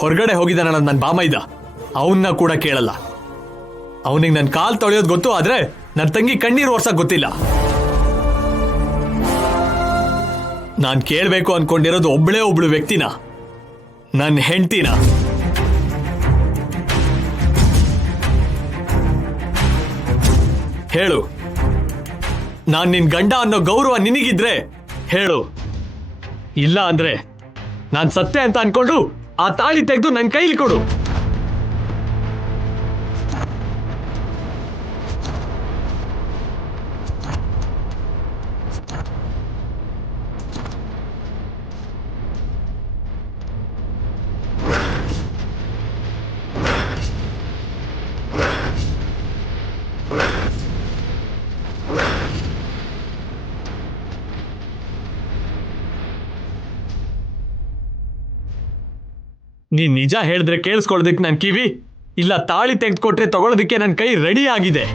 ಹೊರಗಡೆ ಹೋಗಿದ್ದಾನಲ್ಲ ನನ್ನ ಬಾಮೈದ, ಅವನ್ನ ಕೂಡ ಕೇಳಲ್ಲ. ಅವನಿಗೆ ನನ್ನ ಕಾಲ್ ತೊಳೆಯೋದು ಗೊತ್ತು, ಆದ್ರೆ ನನ್ನ ತಂಗಿ ಕಣ್ಣೀರು ಒರ್ಸಕ್ ಗೊತ್ತಿಲ್ಲ. ನಾನು ಕೇಳಬೇಕು ಅನ್ಕೊಂಡಿರೋದು ಒಬ್ಳು ವ್ಯಕ್ತಿನ, ನನ್ನ ಹೆಂಡ್ತಿನ. ಹೇಳು, ನಾನ್ ನಿನ್ ಗಂಡ ಅನ್ನೋ ಗೌರವ ನಿನಗಿದ್ರೆ ಹೇಳು. ಇಲ್ಲ ಅಂದ್ರೆ ನಾನ್ ಸತ್ತೆ ಅಂತ ಅನ್ಕೊಂಡು ಆ ತಾಳಿ ತೆಗೆದು ನನ್ನ ಕೈಲಿ ಕೊಡು. ನೀನ್ ನಿಜ ಹೇಳಿದ್ರೆ ಕೇಳಿಸ್ಕೊಳ್ಳೋದಕ್ಕೆ ನನ್ನ ಕಿವಿ, ಇಲ್ಲ ತಾಳಿ ತೆಗೆದುಕೊಟ್ರೆ ತಗೊಳ್ಳೋದಕ್ಕೆ ನನ್ನ ಕೈ ರೆಡಿ ಆಗಿದೆ.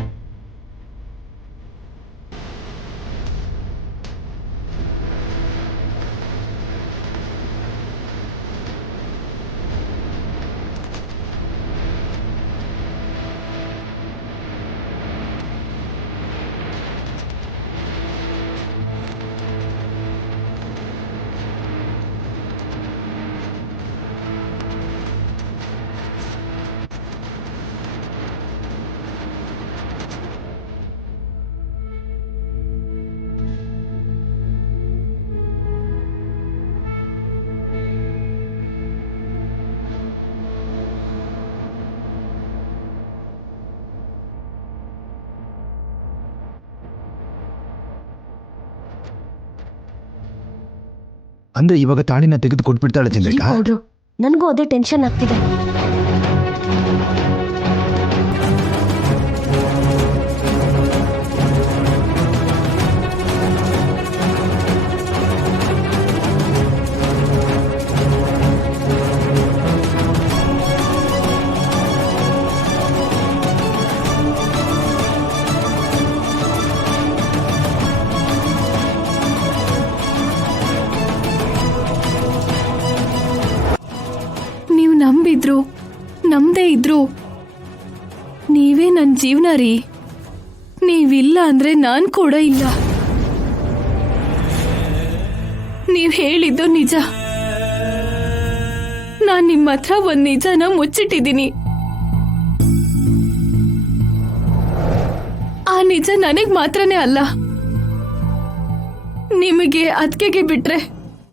ಅಂದ್ರೆ ಇವಾಗ ತಾಳಿನ ತೆಗೆದು ಕೊಟ್ಬಿಡ್ತಾಳೆ ಚಂದ್ರಿಕಾ? ನನಗೂ ಅದೇ ಟೆನ್ಷನ್ ಆಗ್ತಿದೆ. ನಂಬಿದ್ರು ನಮ್ದೇ ಇದ್ರು ನೀವೇ ನನ್ನ ಜೀವನ ರೀ. ನೀವಿಲ್ಲ ಅಂದ್ರೆ ನಾನ್ ಕೂಡ ಇಲ್ಲ. ನೀವ್ ಹೇಳಿದ್ದು ನಿಜ. ನಾನ್ ನಿಮ್ಮ ಹತ್ರ ಒಂದ್ ನಿಜನ ಮುಚ್ಚಿಟ್ಟಿದ್ದೀನಿ. ಆ ನಿಜ ನನಗ್ ಮಾತ್ರನೇ ಅಲ್ಲ, ನಿಮಗೆ ಅದ್ಕೆಗೆ ಬಿಟ್ರೆ